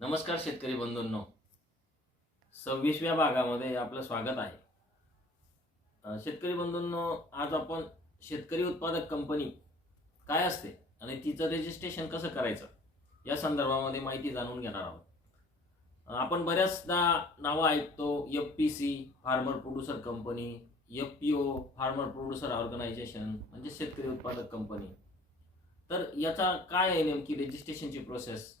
नमस्कार शेतकरी बंधूंनो, 26व्या भागामध्ये आपलं स्वागत आहे. शेतकरी बंधूंनो, आज आपण शेतकरी उत्पादक कंपनी काय असते आणि तिचं रजिस्ट्रेशन कसं करायचं या संदर्भामध्ये माहिती जाणून घेणार आहोत. आपण बऱ्याचदा नावं ऐकतो, FPC farmer producer company, FPO farmer producer organisation म्हणजे शेतकरी उत्पादक कंपनी. तर याचा काय आहे नेमकी रजिस्ट्रेशनची प्रोसेस,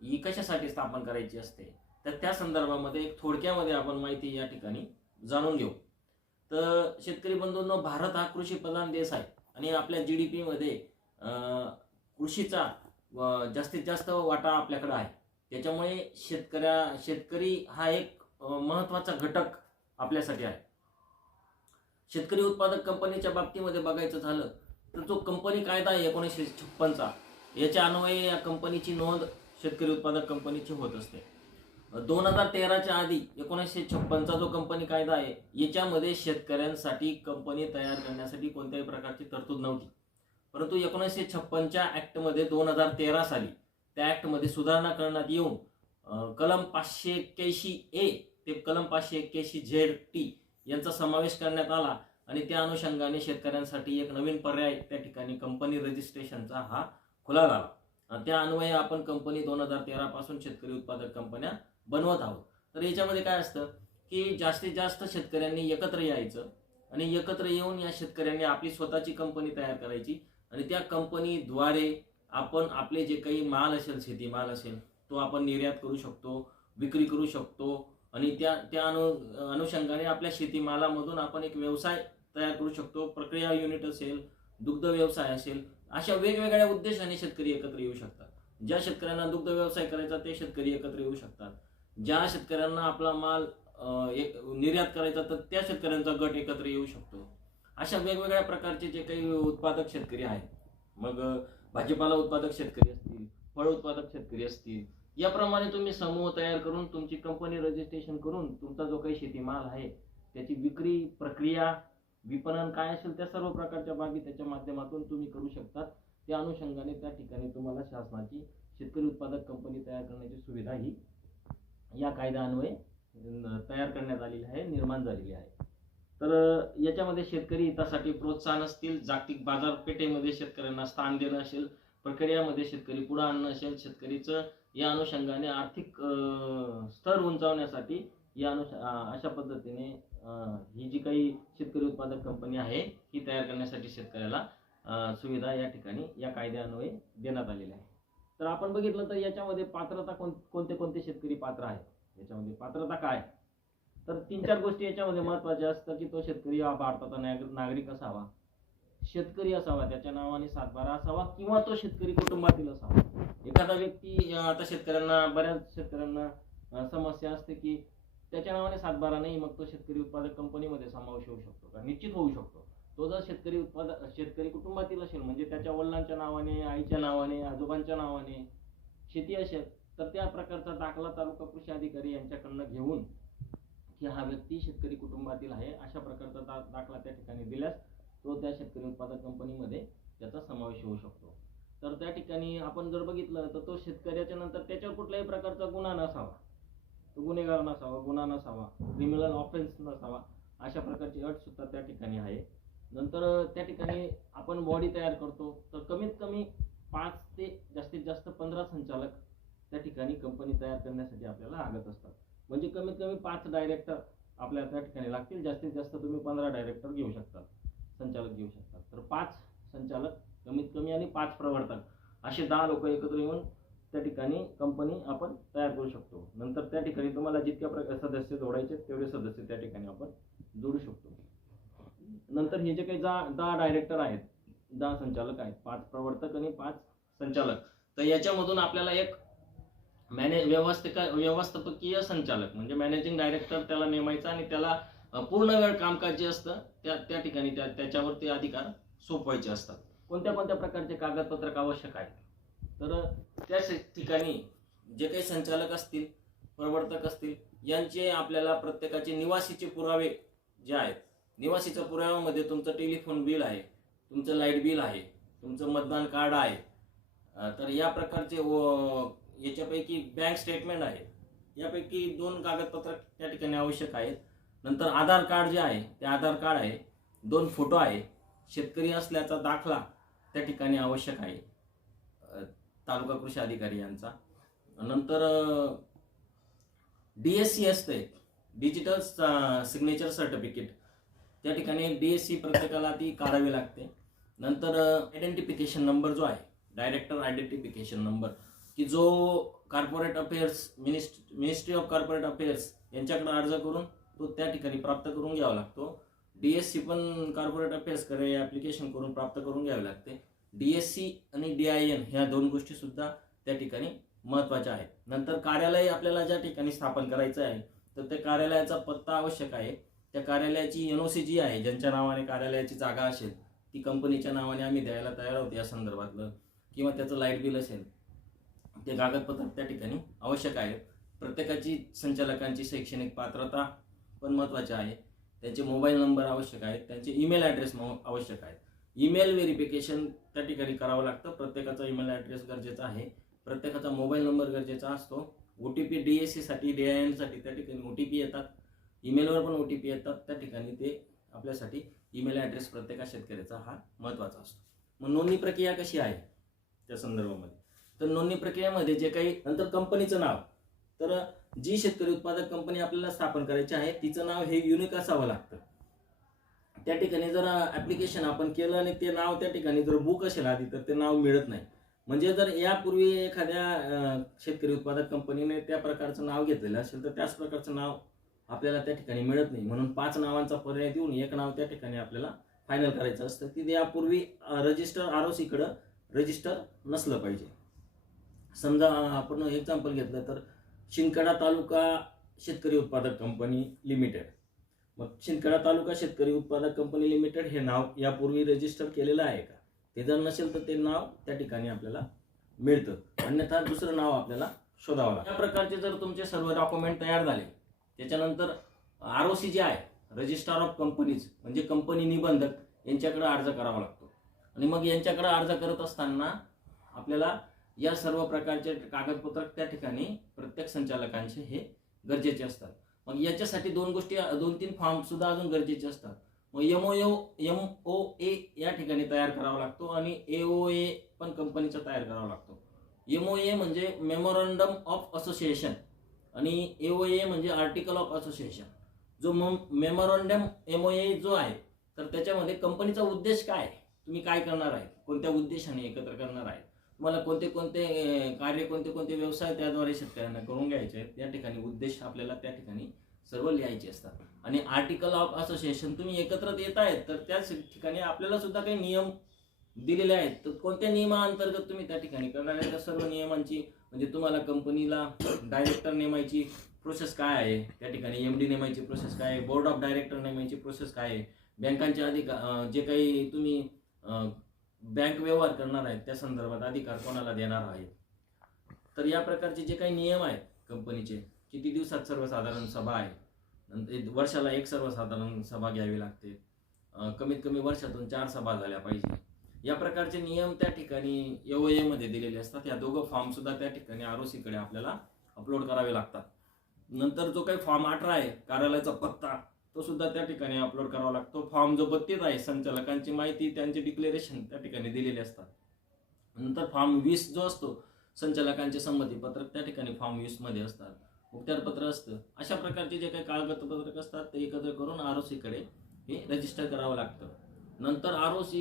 ही कशासाठी स्थापन करायची असते, तर त्या संदर्भामध्ये एक थोडक्यामध्ये आपण माहिती या ठिकाणी जाणून घेऊ. तर शेतकरी बंधूंनो, भारत हा कृषी प्रधान देश आहे आणि आपल्या GDP मध्ये कृषीचा जास्तीत जास्त वाटा आपल्याकडे आहे. त्याच्यामुळे शेतकरी हा एक महत्त्वाचा घटक आपल्यासाठी आहे. शेतकरी उत्पादक कंपनीच्या बाबतीमध्ये बघायचं झालं तर जो कंपनी कायदा आहे 1956चा, याच्या अन्वये या कंपनीची नोंद शेतकरी उत्पादक कंपनीची होत असते. 2013च्या आधी 1956चा जो कंपनी कायदा आहे याच्यामध्ये शेतकऱ्यांसाठी कंपनी तयार करण्यासाठी कोणत्याही प्रकारची तरतूद नव्हती. परंतु 1956च्या ऍक्टमध्ये 2013 साली त्या ऍक्टमध्ये सुधारणा करण्यात येऊन कलम 581A ते कलम 581ZT यांचा समावेश करण्यात आला आणि त्या अनुषंगाने शेतकऱ्यांसाठी एक नवीन पर्याय त्या ठिकाणी कंपनी रजिस्ट्रेशनचा हा खुला झाला. त्या अन्वये आपण कंपनी 2013 पासून शेतकरी उत्पादक कंपन्या बनवत आहोत. तर याच्यामध्ये काय असतं की जास्तीत जास्त शेतकऱ्यांनी एकत्र यायचं आणि एकत्र येऊन या शेतकऱ्यांनी आपली स्वतःची कंपनी तयार करायची आणि त्या कंपनीद्वारे आपण आपले जे काही माल असेल, शेतीमाल असेल, तो आपण निर्यात करू शकतो, विक्री करू शकतो आणि त्या अनुषंगाने आपल्या शेतीमालामधून आपण एक व्यवसाय तयार करू शकतो. प्रक्रिया युनिट असेल, दुग्ध व्यवसाय असेल, अशा वेगवेगळ्या उद्देशाने शेतकरी एकत्र येऊ शकतात. ज्या शेतकऱ्यांना दुग्ध व्यवसाय करायचा ते शेतकरी एकत्र येऊ शकतात. ज्या शेतकऱ्यांना आपला माल निर्यात करायचा तर त्या शेतकऱ्यांचा गट एकत्र येऊ शकतो. अशा वेगवेगळ्या प्रकारचे जे काही उत्पादक शेतकरी आहेत, मग भाजीपाला उत्पादक शेतकरी असतील, फळ उत्पादक शेतकरी असतील, याप्रमाणे तुम्ही समूह तयार करून तुमची कंपनी रजिस्ट्रेशन करून तुमचा जो काही शेतीमाल आहे त्याची विक्री, प्रक्रिया, विपणन काय असेल त्या सर्व प्रकारच्या बाबी त्याच्या माध्यमातून तुम्ही करू शकता. त्या अनुषंगाने त्या ठिकाणी तुम्हाला शासनाची शेतकरी उत्पादक कंपनी तयार करण्याची सुविधा ही या कायद्यान्वये तयार करण्यात आलेली आहे, निर्माण झालेली आहे. तर याच्यामध्ये शेतकरी हितासाठी प्रोत्साहन असतील, जागतिक बाजारपेठेमध्ये शेतकऱ्यांना स्थान देणं असेल, प्रक्रियामध्ये शेतकरी पुढे आणणं असेल, शेतकरीचं या अनुषंगाने आर्थिक स्तर उंचावण्यासाठी या अशा पद्धतीने ही जी काही शेतकरी उत्पादक कंपनी आहे ही तयार करण्यासाठी शेतकऱ्याला सुविधा या ठिकाणी या कायद्यान्वये देण्यात आलेल्या आहे. तर आपण बघितलं तर याच्यामध्ये पात्रता कोणते कोणते शेतकरी पात्र आहेत. याच्यामध्ये पात्रता काय, तर 3-4 गोष्टी याच्यामध्ये महत्त्वाच्या असतात की तो शेतकरी हा भारताचा नागरिक असावा, शेतकरी असावा, त्याच्या नावाने सातबारा असावा किंवा तो शेतकरी कुटुंबातील असावा. एखादा व्यक्ती, आता बऱ्याच शेतकऱ्यांना समस्या असते की त्याच्या नावाने सातबारा नाही, मग तो शेतकरी उत्पादक कंपनीमध्ये समावेश होऊ शकतो का? निश्चित होऊ शकतो. तो जर शेतकरी कुटुंबातील असेल, म्हणजे त्याच्या वडिलांच्या नावाने, आईच्या नावाने, आजोबांच्या नावाने शेती असेल, तर त्या प्रकारचा दाखला तालुका कृषी अधिकारी यांच्याकडनं घेऊन की हा व्यक्ती शेतकरी कुटुंबातील आहे अशा प्रकारचा दाखला त्या ठिकाणी दिल्यास तो त्या शेतकरी उत्पादक कंपनीमध्ये त्याचा समावेश होऊ शकतो. तर त्या ठिकाणी आपण जर बघितलं तर तो शेतकऱ्याच्या नंतर त्याच्यावर कुठल्याही प्रकारचा गुन्हा नसावा, तो गुन्हेगार नसावा, गुन्हा नसावा, क्रिमिनल ऑफेन्स नसावा, अशा प्रकारची अट सुद्धा त्या ठिकाणी आहे. नंतर त्या ठिकाणी आपण बॉडी तयार करतो तर कमीत कमी 5 ते जास्तीत जास्त 15 संचालक त्या ठिकाणी कंपनी तयार करण्यासाठी आपल्याला लागत असतात. म्हणजे कमीत कमी 5 डायरेक्टर आपल्याला त्या ठिकाणी लागतील. जास्तीत जास्त तुम्ही 15 डायरेक्टर घेऊ शकता, संचालक घेऊ शकता. तर 5 संचालक कमीत कमी आणि 5 प्रवर्तक असे 10 लोक एकत्र येऊन त्या ठिकाणी कंपनी आपण तयार करू शकतो. नंतर त्या ठिकाणी तुम्हाला जितक्या सदस्य जोडायचे तेवढे सदस्य त्या ठिकाणी आपण जोडू शकतो. नंतर हे जे काही 10 डायरेक्टर आहेत, 10 संचालक आहेत, 5 प्रवर्तक आणि 5 संचालक, तर याच्यामधून आपल्याला एक व्यवस्थापकीय संचालक म्हणजे मॅनेजिंग डायरेक्टर त्याला नेमायचा आणि त्याला पूर्ण वेळ कामकाज जे असतं त्या ठिकाणी त्याच्यावर ते अधिकार सोपवायचे असतात. कोणत्या कोणत्या प्रकारचे कागदपत्रक आवश्यक आहेत, तर त्या ठिकाणी जे काही संचालक असतील, प्रवर्तक असतील, यांचे आपल्याला प्रत्येकाचे निवासीचे पुरावे जे आहेत, निवासीच्या पुराव्यामध्ये तुमचं टेलिफोन बिल आहे, तुमचं लाईट बिल आहे, तुमचं मतदान कार्ड आहे, तर या प्रकारचे याच्यापैकी बँक स्टेटमेंट आहे, यापैकी 2 कागदपत्र त्या ठिकाणी आवश्यक आहेत. नंतर आधार कार्ड जे आहे ते आधार कार्ड आहे, 2 फोटो आहे, शेतकरी असल्याचा दाखला त्या ठिकाणी आवश्यक आहे तालुका कृषी अधिकारी यांचा. नंतर DSC असते, डिजिटल सिग्नेचर सर्टिफिकेट, त्या ठिकाणी DSC प्रत्येकाला ती काढावी लागते. नंतर आयडेंटिफिकेशन नंबर जो आहे, डायरेक्टर आयडेंटिफिकेशन नंबर, की जो corporate affairs ministry of corporate affairs यांच्याकडे अर्ज करून तो त्या ठिकाणी प्राप्त करून घ्यावा लागतो. DSC पण कॉर्पोरेट अफेअर्सकडे ॲप्लिकेशन करून प्राप्त करून घ्यावी लागते. DSC आणि DIN ह्या 2 गोष्टी सुद्धा त्या ठिकाणी महत्त्वाच्या आहेत. नंतर कार्यालय आपल्याला ज्या ठिकाणी स्थापन करायचं आहे तर त्या कार्यालयाचा पत्ता आवश्यक आहे. त्या कार्यालयाची NOC जी आहे, ज्यांच्या नावाने कार्यालयाची जागा असेल ती कंपनीच्या नावाने आम्ही द्यायला तयार आहोत या संदर्भातलं, किंवा त्याचं लाईट बिल असेल ते कागदपत्र त्या ठिकाणी आवश्यक आहे. प्रत्येकाची संचालकांची शैक्षणिक पात्रता पण महत्त्वाची आहे. त्यांचे मोबाईल नंबर आवश्यक आहेत, त्यांचे ईमेल ॲड्रेस आवश्यक आहे. ईमेल व्हेरिफिकेशन त्या ठिकाणी करावं लागतं. प्रत्येकाचा ईमेल ॲड्रेस गरजेचा आहे, प्रत्येकाचा मोबाईल नंबर गरजेचा असतो. OTP DSC साठी DIN साठी त्या ठिकाणी OTP येतात, ईमेलवर पण OTP येतात. त्या ठिकाणी ते आपल्यासाठी ईमेल ॲड्रेस प्रत्येका शेतकऱ्याचा हा महत्त्वाचा असतो. मग नोंदणी प्रक्रिया कशी आहे त्या संदर्भामध्ये, तर नोंदणी प्रक्रियेमध्ये जे काही, नंतर कंपनीचं नाव, तर जी शेतकरी उत्पादक कंपनी आपल्याला स्थापन करायची आहे तिचं नाव हे युनिक असावं लागतं. त्या ठिकाणी जर ॲप्लिकेशन आपण केलं आणि ते नाव त्या ठिकाणी जर बुक असेल आधी तर ते नाव मिळत नाही. म्हणजे जर यापूर्वी एखाद्या शेतकरी उत्पादक कंपनीने त्या प्रकारचं नाव घेतलेलं असेल तर त्याच प्रकारचं नाव आपल्याला त्या ठिकाणी मिळत नाही. म्हणून 5 नावांचा पर्याय देऊन एक नाव त्या ठिकाणी आपल्याला फायनल करायचं असतं, की यापूर्वी रजिस्टर ROC कडं रजिस्टर नसलं पाहिजे. समजा आपण एक्झाम्पल घेतलं तर शिंदखेडा तालुका शेतकरी उत्पादक कंपनी लिमिटेड. मग शिंदखेडा तालुका शेतकरी उत्पादक कंपनी लिमिटेड हे नाव यापूर्वी रजिस्टर केलेलं आहे का, ते जर नसेल तर ते नाव त्या ठिकाणी आपल्याला मिळतं, अन्यथा दुसरं नाव आपल्याला शोधावं लागतं. या प्रकारचे जर तुमचे सर्व डॉक्युमेंट तयार झाले त्याच्यानंतर ROC जे आहे, रजिस्ट्रार ऑफ कंपनीज म्हणजे कंपनी निबंधक, यांच्याकडे अर्ज करावा लागतो. आणि मग यांच्याकडे अर्ज करत असताना आपल्याला या सर्व प्रकारचे कागदपत्र त्या ठिकाणी प्रत्येक संचालकांचे हे गरजेचे असतात. मग याच्यासाठी 2-3 फॉर्म सुद्धा अजून गरजेचे असतात. मग MOA या ठिकाणी तयार करावा लागतो आणि AOA पण कंपनीचा तयार करावा लागतो. MOA म्हणजे मेमोरंडम ऑफ असोसिएशन आणि AOA म्हणजे आर्टिकल ऑफ असोसिएशन. जो मेमोरंडम MOA जो आहे तर त्याच्यामध्ये कंपनीचा उद्देश काय, तुम्ही काय करणार आहे, कोणत्या उद्देशाने एकत्र करणार आहे, तुम्हाला कोणते कार्य, कोणते व्यवसाय त्याद्वारे शेतकऱ्यांना करून घ्यायचे आहेत, त्या ठिकाणी उद्देश आपल्याला त्या ठिकाणी सर्व लिहायचे असतात. आणि आर्टिकल ऑफ असोसिएशन, तुम्ही एकत्र येत आहेत तर त्याच ठिकाणी आपल्याला सुद्धा काही नियम दिलेले आहेत, तर कोणत्या नियमाअंतर्गत तुम्ही त्या ठिकाणी करणार आहे त्या सर्व नियमांची, म्हणजे तुम्हाला कंपनीला डायरेक्टर नेमायची प्रोसेस काय आहे, त्या ठिकाणी MD नेमायची प्रोसेस काय आहे, बोर्ड ऑफ डायरेक्टर नेमायची प्रोसेस काय आहे, बँकांचे अधिकार, जे काही तुम्ही बँक व्यवहार करणार आहेत त्या संदर्भात अधिकार कोणाला देणार आहेत. तर या प्रकारचे जे काही नियम आहेत कंपनीचे, किती दिवसात सर्वसाधारण सभा आहे, नंतर वर्षाला 1 सर्वसाधारण सभा घ्यावी लागते, कमीत कमी वर्षातून 4 सभा झाल्या पाहिजे, या प्रकारचे नियम त्या ठिकाणी AOA मध्ये दिलेले असतात. या दोघं फॉर्म सुद्धा त्या ठिकाणी ROC कडे आपल्याला अपलोड करावे लागतात. नंतर जो काही फॉर्म 18 आहे, कार्यालयाचा पत्ता, तो सुद्धा त्या ठिकाणी अपलोड करावा लागतो. फॉर्म जो 32 आहे, संचालकांची माहिती, त्यांचे डिक्लेरेशन त्या ठिकाणी दिलेले असतात. नंतर फॉर्म 20 जो असतो, संचालकांचे संमतीपत्रक त्या ठिकाणी फॉर्म 20 मध्ये असतात. मुखत्यारपत्र असतं. अशा प्रकारचे जे काही कागदपत्रक असतात ते एकत्र करून ROC कडे हे रजिस्टर करावं लागतं. नंतर ROC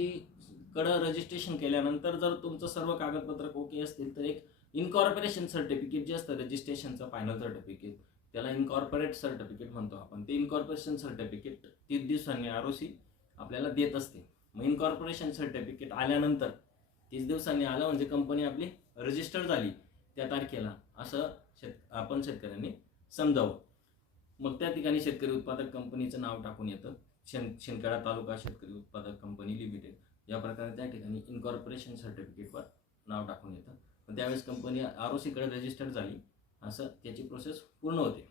कडे रजिस्ट्रेशन केल्यानंतर जर तुमचं सर्व कागदपत्रक ओके असतील तर एक इनकॉर्पोरेशन सर्टिफिकेट जे असतं, रजिस्ट्रेशनचं फायनल सर्टिफिकेट, त्याला इनकॉर्पोरेट सर्टिफिकेट म्हणतो आपण. ते इनकॉर्पोरेशन सर्टिफिकेट 30 दिवसांनी ROC आपल्याला देत असते. मग इनकॉर्पोरेशन सर्टिफिकेट आल्यानंतर 30 दिवसांनी आलं म्हणजे कंपनी आपली रजिस्टर झाली त्या तारखेला, असं आपण शेतकऱ्यांनी समजावं. मग त्या ठिकाणी शेतकरी उत्पादक कंपनीचं नाव टाकून येतं, शिंदखेडा तालुका शेतकरी उत्पादक कंपनी लिमिटेड, या प्रकारे त्या ठिकाणी इनकॉर्पोरेशन सर्टिफिकेटवर नाव टाकून येतं. मग त्यावेळेस कंपनी ROC कडे रजिस्टर झाली असं त्याची प्रोसेस पूर्ण होते.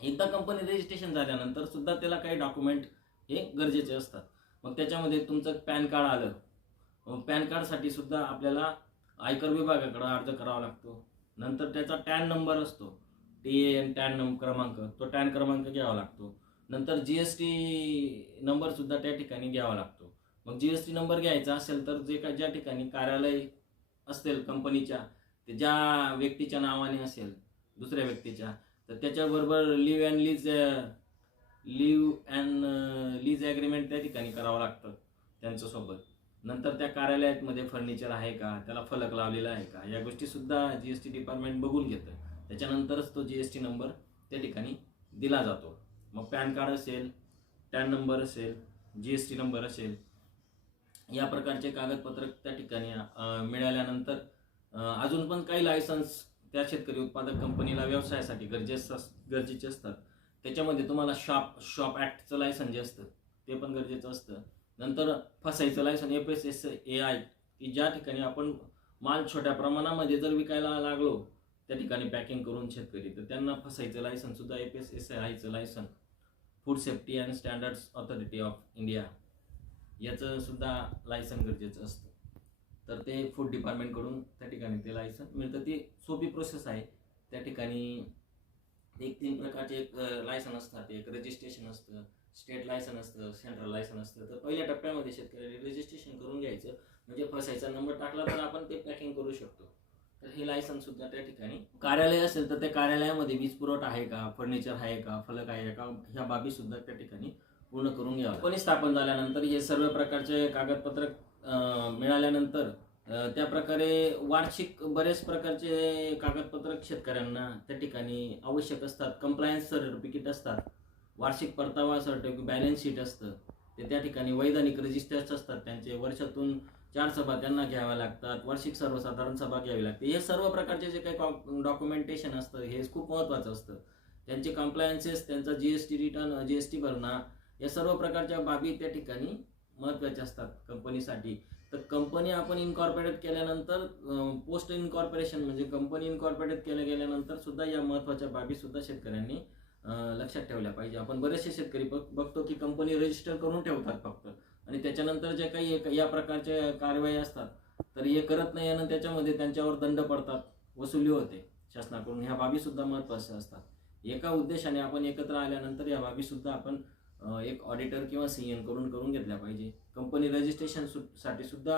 एकदा कंपनी रजिस्ट्रेशन झाल्यानंतर सुद्धा त्याला काही डॉक्युमेंट हे गरजेचे असतात. मग त्याच्यामध्ये तुमचं पॅन कार्ड आलं, पॅन कार्डसाठी सुद्धा आपल्याला आयकर विभागाकडे अर्ज करावा लागतो. नंतर त्याचा टॅन नंबर असतो, TAN टॅन क्रमांक, तो टॅन क्रमांक घ्यावा लागतो. नंतर GST नंबर सुद्धा त्या ठिकाणी घ्यावा लागतो. मग GST नंबर घ्यायचा असेल तर ज्या ठिकाणी कार्यालय असेल कंपनीच्या, ते ज्या व्यक्तीच्या नावाने असेल दुसऱ्या व्यक्तीच्या, तर त्याच्याबरोबर लिव्ह अँड लीज ॲग्रीमेंट त्या ठिकाणी करावं लागतं त्यांच्यासोबत. नंतर त्या कार्यालयामध्ये फर्निचर आहे का, त्याला फलक लावलेला आहे का, या गोष्टी सुद्धा GST डिपार्टमेंट बघून घेतं. त्याच्यानंतरच तो GST नंबर त्या ठिकाणी दिला जातो. मग पॅन कार्ड असेल, टॅन नंबर असेल, GST नंबर असेल, या प्रकारचे कागदपत्र त्या ठिकाणी मिळाल्यानंतर अजून पण काही लायसन्स त्या शेतकरी उत्पादक कंपनीला व्यवसायासाठी गरजेचे असतात. त्याच्यामध्ये तुम्हाला शॉप ॲक्टचं लायसन जे असतं ते पण गरजेचं असतं. नंतर फसाईचं लायसन FSSAI, की ज्या ठिकाणी आपण माल छोट्या प्रमाणामध्ये जर विकायला लागलो त्या ठिकाणी पॅकिंग करून शेतकरी, तर त्यांना फसाईचं लायसन सुद्धा FSSAIचं license, food safety and standards authority of India, याचं सुद्धा लायसन गरजेचं असतं. तर ते फूड डिपार्टमेंटकडून त्या ठिकाणी ते लायसन मिळतं. ती सोपी प्रोसेस आहे. त्या ठिकाणी 3 प्रकारचे एक लायसन असतात. एक रजिस्ट्रेशन असतं, स्टेट लायसन असतं, सेंट्रल लायसन असतं. तर पहिल्या टप्प्यामध्ये शेतकऱ्याने रजिस्ट्रेशन करून घ्यायचं, म्हणजे फसायचा नंबर टाकला तर आपण ते पॅकिंग करू शकतो. तर हे लायसन सुद्धा त्या ठिकाणी कार्यालय असेल तर त्या कार्यालयामध्ये वीज पुरवठा आहे का, फर्निचर आहे का, फलक आहे का, ह्या बाबी सुद्धा त्या ठिकाणी पूर्ण करून घ्यावं. कंपनी स्थापन झाल्यानंतर हे सर्व प्रकारचे कागदपत्र मिळाल्यानंतर त्या प्रकारे वार्षिक बरेच प्रकारचे कागदपत्र शेतकऱ्यांना त्या ठिकाणी आवश्यक असतात. कंप्लायन्स सर्टिफिकेट असतात, वार्षिक परतावा सर्टिफिकेट, बॅलन्स शीट असतं, ते त्या ठिकाणी वैधानिक रजिस्टर्स असतात त्यांचे. वर्षातून 4 सभा त्यांना घ्याव्या लागतात, वार्षिक सर्वसाधारण सभा घ्यावी लागते. हे सर्व प्रकारचे जे काही डॉक्युमेंटेशन असतं हे खूप महत्त्वाचं असतं. त्यांचे कंप्लायन्सेस, त्यांचा GST रिटर्न, GST भरणा, या सर्व प्रकारच्या बाबी त्या ठिकाणी महत्त्वाच्या असतात कंपनीसाठी. तर कंपनी आपण इन्कॉर्पोरेट केल्यानंतर, पोस्ट इन्कॉर्पोरेशन म्हणजे कंपनी इन्कॉर्पोरेट गेल्यानंतर सुद्धा या महत्त्वाच्या बाबी सुद्धा शेतकऱ्यांनी लक्षात ठेवल्या पाहिजे. आपण बरेचसे शेतकरी बघतो की कंपनी रजिस्टर करून ठेवतात फक्त, आणि त्याच्यानंतर जे काही या प्रकारच्या कारवाई असतात तर हे करत नाही, आणि त्याच्यामध्ये त्यांच्यावर दंड पडतात, वसुली होते शासनाकडून. ह्या बाबी सुद्धा महत्त्वाच्या असतात. एका उद्देशाने आपण एकत्र आल्यानंतर या बाबी सुद्धा आपण एक ऑडिटर किंवा CN करून घेतल्या पाहिजे. कंपनी रजिस्ट्रेशन साठी सुद्धा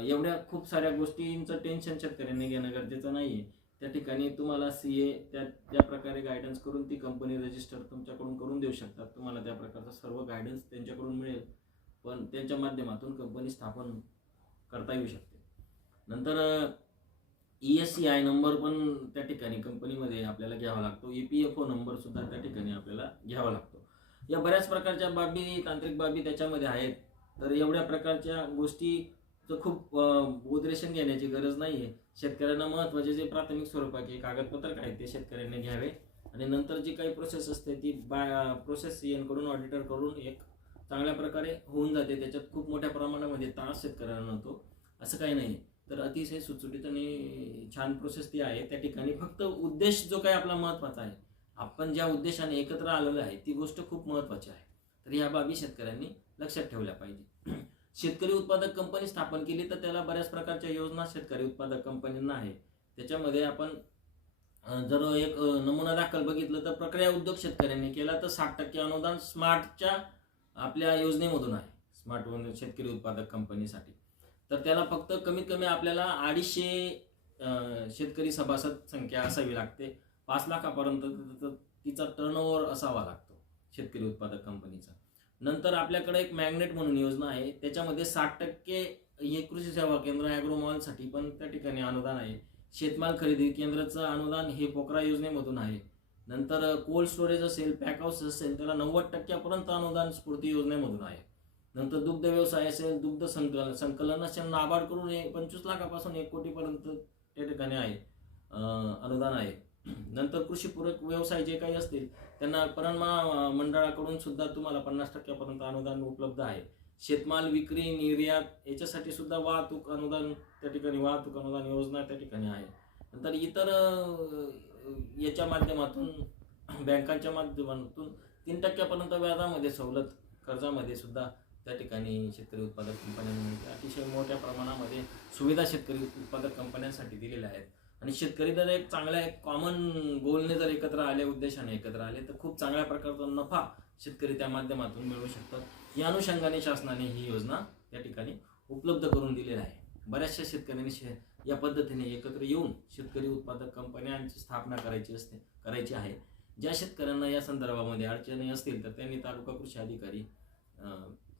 एवढ्या खूप साऱ्या गोष्टींचं टेन्शन शेतकऱ्यांनी घेणं गरजेचं नाही आहे. त्या ठिकाणी तुम्हाला CA त्या प्रकारे गायडन्स करून ती कंपनी रजिस्टर तुमच्याकडून करून देऊ शकतात. तुम्हाला त्या प्रकारचा सर्व गायडन्स त्यांच्याकडून मिळेल, पण त्यांच्या माध्यमातून कंपनी स्थापन करता येऊ शकते. नंतर ESCI नंबर पण त्या ठिकाणी कंपनीमध्ये आपल्याला घ्यावा लागतो. EPFO नंबर सुद्धा त्या ठिकाणी आपल्याला घ्यावा लागतो. या बऱ्याच प्रकारच्या बाबी, तांत्रिक बाबी त्याच्यामध्ये आहेत. तर एवढ्या प्रकारच्या गोष्टीचं खूप उद्रेशन घेण्याची गरज नाही आहे. शेतकऱ्यांना महत्त्वाचे जे प्राथमिक स्वरूपाचे कागदपत्रक आहेत ते शेतकऱ्यांनी घ्यावे, आणि नंतर जी काही प्रोसेस असते ती प्रोसेस CN कडून, ऑडिटर कडून एक चांगल्या प्रकारे होऊन जाते. त्याच्यात खूप मोठ्या प्रमाणामध्ये त्रास शेतकऱ्यांना होतो असं काही नाही. तर अतिशय सुटसुटीत आणि छान प्रोसेस ती आहे. त्या ठिकाणी फक्त उद्देश जो काही आपला महत्त्वाचा आहे, आपण ज्या उद्देशाने एकत्र आलेलो आहे ती गोष्ट खूप महत्त्वाची आहे. तर या बाबी शेतकऱ्यांनी लक्षात ठेवल्या पाहिजे. शेतकरी उत्पादक कंपनी स्थापन केली तर त्याला बऱ्याच प्रकारच्या योजना शेतकरी उत्पादक कंपन्यांना आहे. त्याच्यामध्ये आपण जर एक नमुना दाखल बघितलं तर प्रक्रिया उद्योग शेतकऱ्यांनी केला तर 60% अनुदान स्मार्टच्या आपल्या योजनेमधून आहे, स्मार्ट शेतकरी उत्पादक कंपनीसाठी. तर त्याला फक्त कमीत कमी आपल्याला 250 शेतकरी सभासद संख्या असावी लागते. 5 लाखापर्यंत तिचा टर्नओव्हर असावा लागतो शेतकरी उत्पादक कंपनीचा. नंतर आपल्याकडे एक मॅग्नेट म्हणून योजना आहे, त्याच्यामध्ये 60% हे कृषी सेवा केंद्र ॲग्रोमॉलसाठी पण त्या ठिकाणी अनुदान आहे. शेतमाल खरेदी केंद्राचं अनुदान हे पोकरा योजनेमधून आहे. नंतर कोल्ड स्टोरेज असेल, पॅक हाऊस असेल, त्याला 90% अनुदान स्फूर्ती योजनेमधून आहे. नंतर दुग्ध व्यवसाय असेल, दुग्ध संकलन असेल, नाबार्डकडून 25 लाखापासून 1 कोटीपर्यंत त्या ठिकाणी आहे अनुदान आहे. नंतर कृषीपूरक व्यवसाय जे काही असतील त्यांना पणन मंडळाकडून सुद्धा तुम्हाला 50% अनुदान उपलब्ध आहे. शेतमाल विक्री, निर्यात याच्यासाठी सुद्धा वाहतूक अनुदान त्या ठिकाणी, वाहतूक अनुदान योजना त्या ठिकाणी आहे. नंतर इतर याच्या माध्यमातून, बँकांच्या माध्यमातून 3% व्याजामध्ये सवलत, कर्जामध्ये सुद्धा त्या ठिकाणी शेतकरी उत्पादक कंपन्यांनी अतिशय मोठ्या प्रमाणामध्ये सुविधा शेतकरी उत्पादक कंपन्यांसाठी दिलेल्या आहेत. आणि शेतकरी जर एक चांगल्या एक कॉमन गोलने जर एकत्र आले, उद्देशाने एकत्र आले, तर खूप चांगल्या प्रकारचा नफा शेतकरी त्या माध्यमातून मिळवू शकतात. या अनुषंगाने शासनाने ही योजना या ठिकाणी उपलब्ध करून दिलेली आहे. बऱ्याचशा शेतकऱ्यांनी या पद्धतीने एकत्र येऊन शेतकरी उत्पादक कंपन्यांची स्थापना करायची आहे. ज्या शेतकऱ्यांना या संदर्भामध्ये अडचणी असतील तर त्यांनी तालुका कृषी अधिकारी,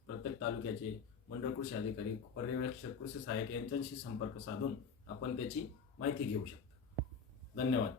प्रत्येक तालुक्याचे मंडळ कृषी अधिकारी, पर्यवेक्षक, कृषी सहाय्यक यांच्याशी संपर्क साधून आपण त्याची माहिती घेऊ शकता. धन्यवाद.